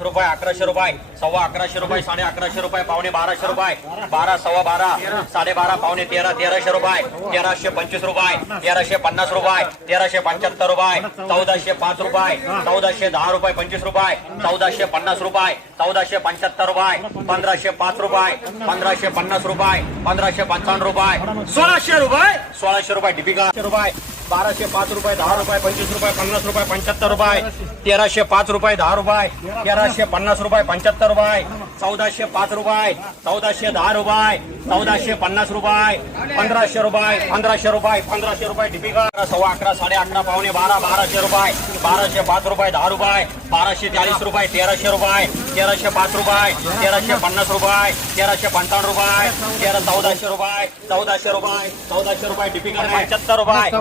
रुपये 1100 सव्वा 1100 साडे 1100 पावणे 1200 12 सव्वा 12 साडे 12 पावणे 13 1300 1325 1350 1375 1405 1410 25 1450 1450 1505 1550 1555 1600 दीपिका 1205 10 25 50 75 1305 10 1350 75 1405 1410 1500 दीपिका 11.5 साडे 11 पावणे 12 1200 1205 10 1240 1300 1350 दीपिका 75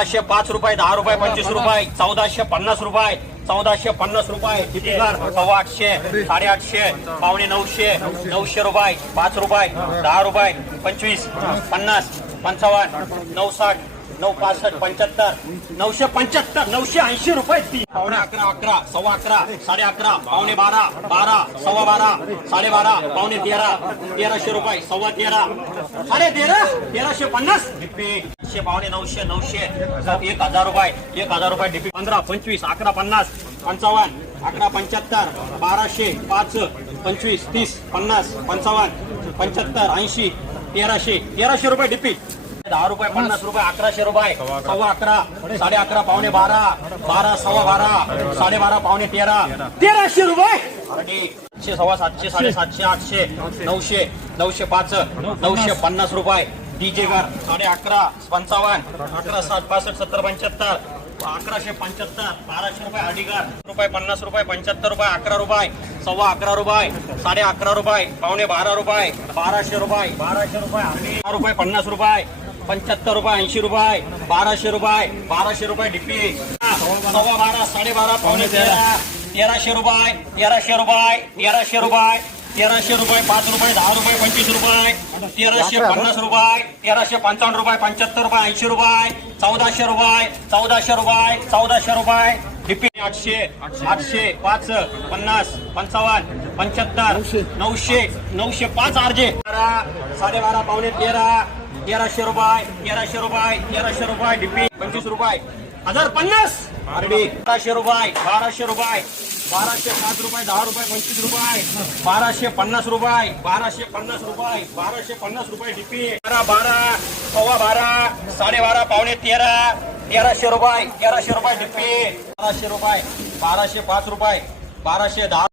1405 10 25 1450 1450 दीपिका 850 850 पावणे 900 900 5 10 25 50 55 960 965 75 975 980 पावणे 11 11 सव्वा 11 साडे 11 पावणे 12 12 सव्वा 12 साडे 12 पावणे 13 1300 सव्वा 13 साडे 13 1350 डिपी पावणे 900 1000 डिपी 15 25 11 50 55 11 75 1200 5 25 30 50 55 75 80 1300 डिपी 10 50 1100 सव्वा 11 साडे 11 पावणे 12 12 सव्वा 12 साडे 12 पावणे 13 1300 सव्वा 700 750 800 900 905 950 डीजे घर साडे 11 55 11 60 65 70 75 1175 1200 अडीगर 50 75 11 सव्वा 11 साडे 11 पावणे 12 1200 1200 50 75 80 1200 डिपी सव्वा 12 साडे 12 पावणे 13 1300 5 10 25 1350 1355 75 1400 डिपी 800 5 50 55 75 900 5 RJ 12.5 पावणे 13 1300 डिपी 25 1050 आरडी 1200 1205 10 25 1250 डिपी 12 सव्वा 12 साडे 12 पावणे 13 1300 डिपी 1200 1205 1210